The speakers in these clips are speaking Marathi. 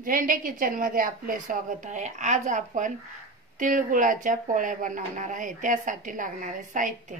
झेंडे किचन मध्ये आपले स्वागत आहे। आज आपण तिळगुळाच्या पोळ्या बनवणार आहे। त्यासाठी लागणारे साहित्य: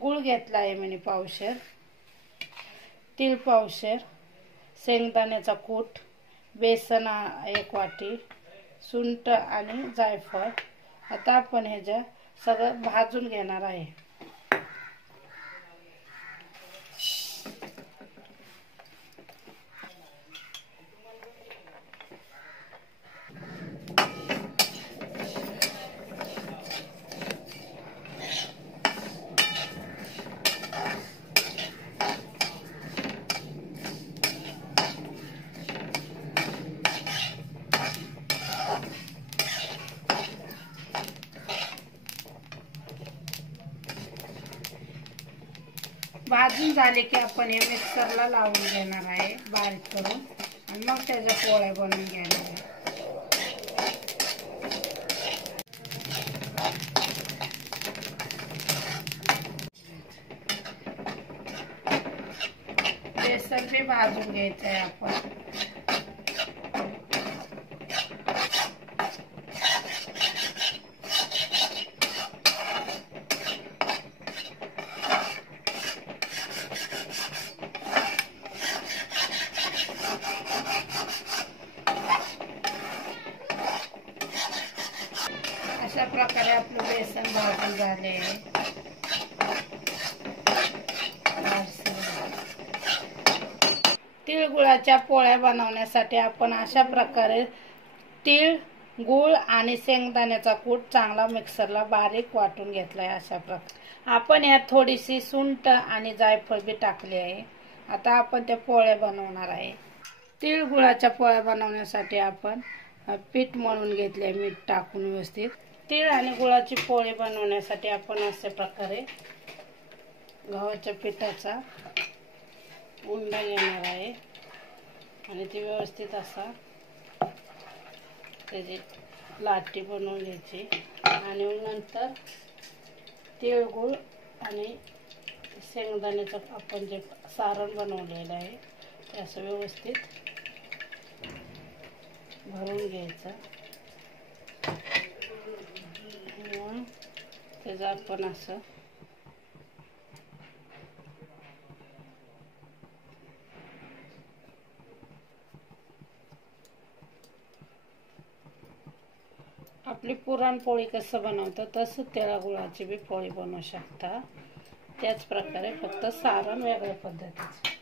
गुळ घेतला आहे मी पावशेर, तीळ पावशेर, शेंगदाण्याचा कूट, बेसन 1 वाटी, सुंठ आणि जायफळ। आता आपण हे सगळं भाजून घेणार आहे। भाजून झाले की आपण हे मिक्सरला लावून घेणार आहे बारीक करून, आणि मग त्याच्या पोळ्या बनवून घेणार आहे। बेसन भी भाजून घ्यायचं आहे आपण। अशा प्रकारे आपलं बेसन भाजून झाले आहे। तिळगुळाच्या पोळ्या बनवण्यासाठी आपण अशा प्रकारे तीळ, गूळ आणि शेंगदाण्याचा कूट चांगला मिक्सरला बारीक वाटून घेतलाय। अशा प्रकारे आपण यात थोडीशी सुंठ आणि जायफळ बी टाकली आहे। आता आपण त्या पोळ्या बनवणार आहे। तिळगुळाच्या पोळ्या बनवण्यासाठी आपण पीठ मळून घेतले, मीठ टाकून व्यवस्थित। तीळ आणि गुळाची पोळी बनवण्यासाठी आपण अशा प्रकारे गव्हाच्या पिठाचा उंडा घेणार आहे आणि ती व्यवस्थित असा त्याची लाटी बनवून घ्यायची, आणि नंतर तीळ, गूळ आणि शेंगदाण्याचं आपण जे सारण बनवलेलं आहे ते असं व्यवस्थित भरून घ्यायचं। त्याचं आपण असं आपली पुरणपोळी कसं बनवतो तसं तिळगुळाची बी पोळी बनवू शकता। त्याच प्रकारे फक्त सारण वेगळ्या पद्धतीचं।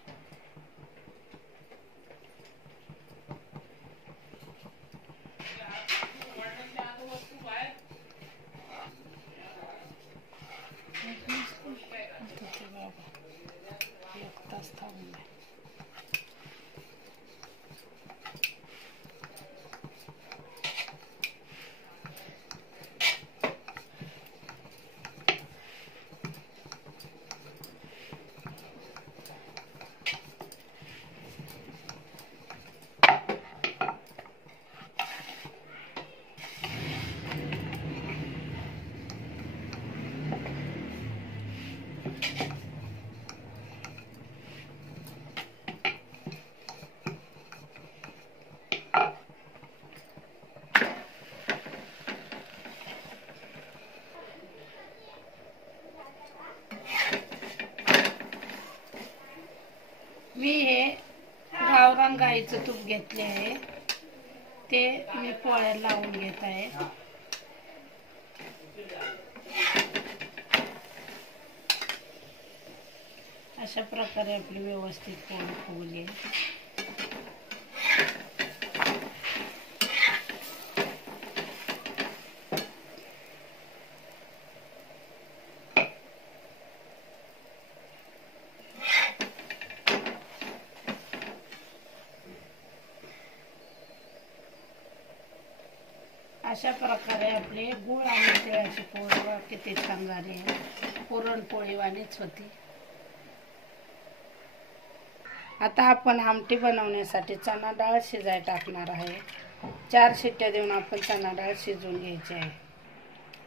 मी हे गावरान गाईचं तूप घेतले आहे, ते मी पोळ्याला लावून घेत आहे। अशा प्रकारे आपली व्यवस्थित पोळी फुगली। अशा प्रकारे आपले गुळ आणि तिळाची पोळी किती छान झाली आहे, पुरणपोळी वाणीच होती। आता आपण आमटी बनवण्यासाठी चणा डाळ शिजाय टाकणार आहे। 4 शिट्ट्या देऊन आपण चणा डाळ शिजवून घ्यायची आहे।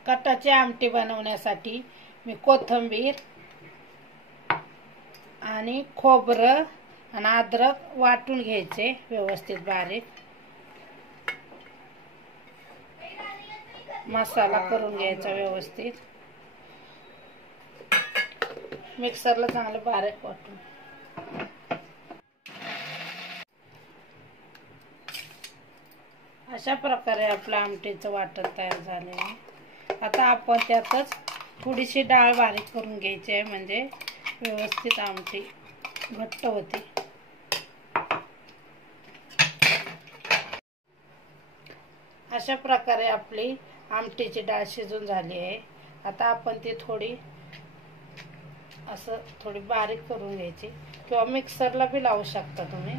कटाची आमटी बनवण्यासाठी मी कोथिंबीर आणि खोबरं आणि अद्रक वाटून घ्यायचे व्यवस्थित बारीक। मसाला करून घ्यायचा व्यवस्थित, मिक्सरला चांगलं बारीक वाटून. अशा प्रकारे आपलं आमटीचं वाटण तयार झाले आहे. आता आपण त्यातच थोडीशी डाळ बारीक करून घ्यायची आहे, म्हणजे व्यवस्थित आमटी घट्ट होते. अशा प्रकारे आपली आमटीची डाळ शिजून झाली आहे. आता आपण ती थोडी बारीक करून घ्यायची, किंवा मिक्सरला बी लावू शकता तुम्ही.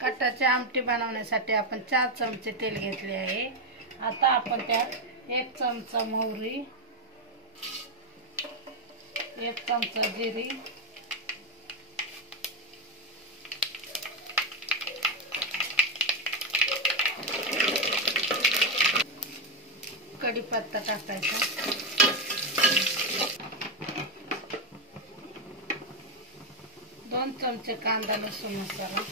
कटाची आमटी बनवण्यासाठी आपण 4 चमचे तेल घेतले आहे. आता आपण त्यात 1 चमचा मोहरी, 1 चमचा जिरी, कढीपत्ता टाकायचा, 2 चमचे कांदा लसूण मसाला,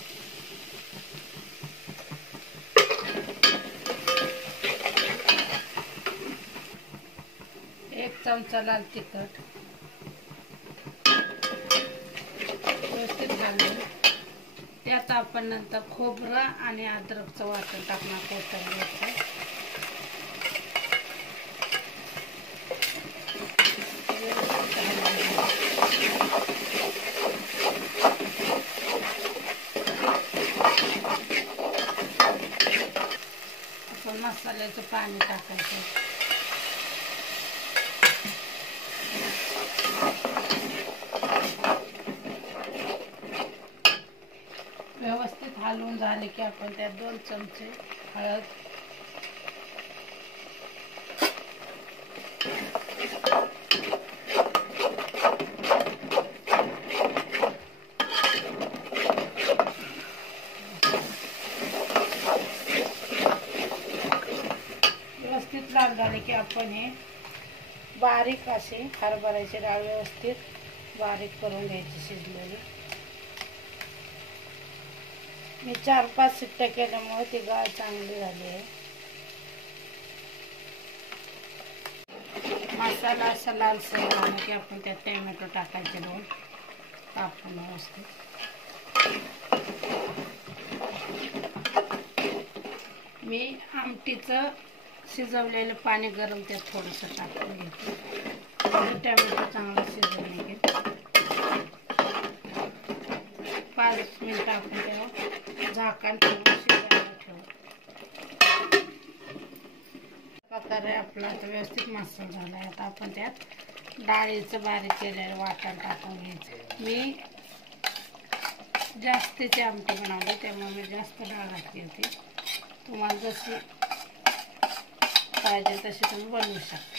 1 चमचा लाल तिखट. व्यवस्थित घालून त्यात आपण नंतर खोबरं आणि अद्रकचं वाटण टाकणार, कोथिंबीरचं. आपण मसाल्याचं पाणी टाकायचं. व्यवस्थित हलवून झाले की आपण त्यात 2 चमचे हळद, व्यवस्थित लाल झाले की आपण हे बारीक असे हरभऱ्याची डाळ व्यवस्थित बारीक करून घ्यायची शिजलेली. मी 4-5 शिट्ट्या केल्यामुळे ती डाळ चांगली झाली आहे. मसाला असा लालसर झाला की आपण त्यात टोमॅटो टाकायचे 2 कापून व्यवस्थित. मी आमटीचं शिजवलेलं पाणी गरम त्यात थोडंसं टाकून घेते, टोमॅटो चांगला शिजवून घेते. 5 मिनिटं आपण त्यावर झाकण ठेवून शिजायला ठेवू. प्रकारे आपला व्यवस्थित मसाला झाला आहे. आता आपण त्यात डाळीचं बारीक केलेलं वाटण टाकून घ्यायचं. मी जास्तीची आमटी बनवली त्यामुळे मी जास्त डाळ घातली होती. तुम्हाला जशी पाहिजे तशी तुम्ही बनवू शकता.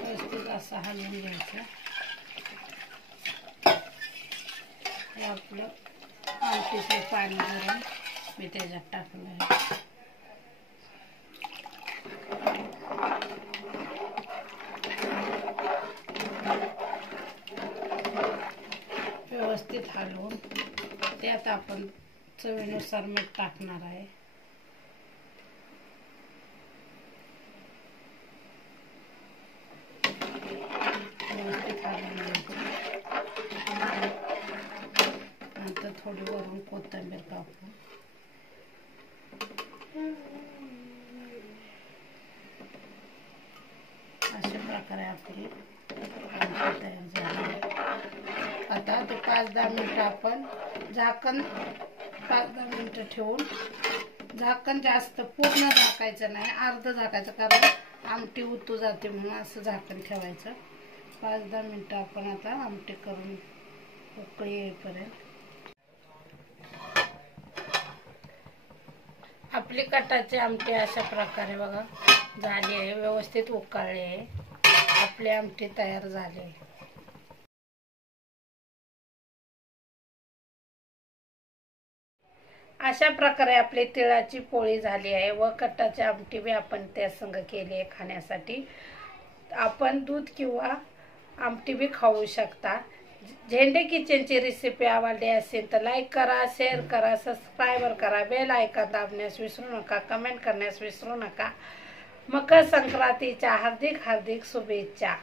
व्यवस्थित असं हलवून घ्यायचं. हे आपलं आमटीचं पाणी भरून मी त्याच्यात टाकलं आहे. व्यवस्थित हलवून त्यात आपण चवीनुसार मीठ टाकणार आहे. व्यवस्थित हलवून घ्यायचं. नंतर थोडी वरून कोथिंबीर कापून अशा प्रकारे आपली आमटी तयार झाली. आता ते 5-10 मिनिटं आपण झाकण 5-10 मिनिटं ठेवून, झाकण जास्त पूर्ण झाकायचं नाही, अर्ध झाकायचं, कारण आमटी उतू जाते म्हणून असं झाकण ठेवायचं. 5-10 मिनिटं आपण आता आमटी करून उकळी येईपर्यंत. आपली कटाची आमटी अशा प्रकारे बघा झाली आहे, व्यवस्थित उकळली आहे. आपली आमटी तयार झाली आहे. अशा प्रकारे आपली तिळाची पोळी झाली आहे व कट्टाची आमटी बी आपण त्या संग केली आहे खाण्यासाठी. आपण दूध किंवा आमटी बी खाऊ शकता. झेंडे किचनची रेसिपी आवडली असेल तर लाईक करा, शेअर करा, सबस्क्राईब करा, बेल आयकॉन दाबण्यास विसरू नका, कमेंट करण्यास विसरू नका. मकर संक्रांतीच्या हार्दिक हार्दिक शुभेच्छा.